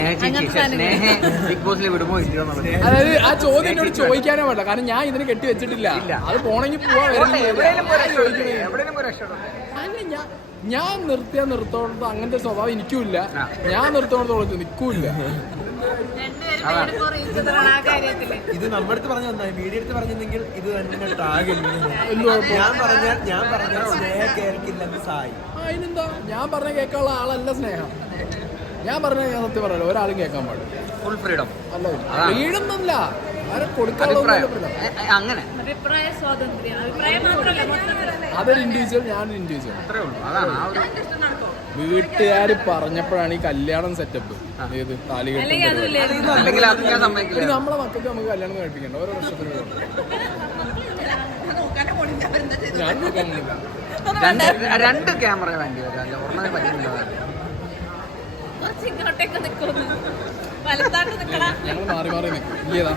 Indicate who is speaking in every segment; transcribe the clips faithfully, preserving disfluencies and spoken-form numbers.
Speaker 1: Big ബോസിൽ വിടുമോ ഇല്ലയോ?
Speaker 2: അതായത് ആ ചോദ്യം എന്നോട് ചോദിക്കാനേ വേണ്ട, കാരണം ഞാൻ ഇതിന് കെട്ടി വെച്ചിട്ടില്ല. അത് പോണെങ്കിൽ പോവാ. ഞാൻ ഞാൻ നിർത്തിയാ നിർത്തോളത്ത് അങ്ങനത്തെ സ്വഭാവം എനിക്കുമില്ല. ഞാൻ നിർത്തോളത്തോളത്ത് നിൽക്കൂല്ല.
Speaker 3: ഇത് നമ്മുടെ അടുത്ത് പറഞ്ഞു തന്നാ മീഡിയ അടുത്ത് പറഞ്ഞെങ്കിൽ ഇത് തന്നെ ടാഗില്ല. ഞാൻ പറഞ്ഞ ഞാൻ പറഞ്ഞ സ്നേഹ കേൾക്കില്ലെന്ന് സായി.
Speaker 2: അതിനെന്താ, ഞാൻ പറഞ്ഞ കേൾക്കാനുള്ള ആളല്ല സ്നേഹം. ഞാൻ പറഞ്ഞ ഞാൻ സത്യം പറയാലോ, ഒരാളും കേൾക്കാൻ പാടില്ല.
Speaker 1: ഫുൾ ഫ്രീഡം
Speaker 2: അല്ല, ഫ്രീഡൊന്നുമല്ല, ആരെ കൊടുക്കാനുള്ള
Speaker 1: അങ്ങനെ
Speaker 2: അതൊരു ഇൻഡിവിജ്വൽ, ഞാനൊരു ഇൻഡിവിജ്വൽ.
Speaker 1: അത്രേ ഉള്ളൂ. അതാണ് ആ ഒരു
Speaker 2: വീട്ടുകാര് പറഞ്ഞപ്പോഴാണ് ഈ കല്യാണം സെറ്റപ്പ്. ഏത് താലി കെട്ടും നമ്മളെ മക്കൾക്ക് നമുക്ക് കല്യാണം കഴിപ്പിക്കണ്ട. ഓരോ വർഷത്തിന് ഞാൻ നോക്കാൻ പോകുന്നില്ല.
Speaker 1: രണ്ട് ക്യാമറ വേണ്ടി വരും. ഒരെണ്ണേ പറ്റുന്നില്ല.
Speaker 2: ഞങ്ങൾ മാറി മാറി നിൽക്കും. ഇയ്യതാ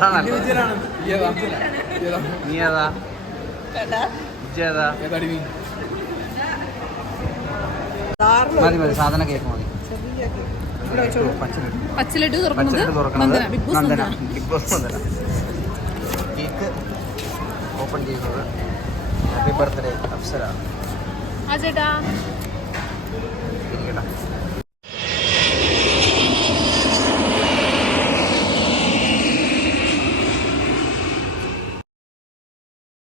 Speaker 1: നീ ഏതാ ഏതാ
Speaker 2: ഏതാടി നീ?
Speaker 1: മതി മതി സാധന കേക്ക് മതി.
Speaker 4: പച്ചിലിട്ട്
Speaker 1: തുറക്കുന്നത് Nandana. Big boss Nandana. Cake open ചെയ്യുന്നത് ഹാപ്പി ബർത്ത്ഡേ അപ്സര.
Speaker 4: ആ ചേട്ടാ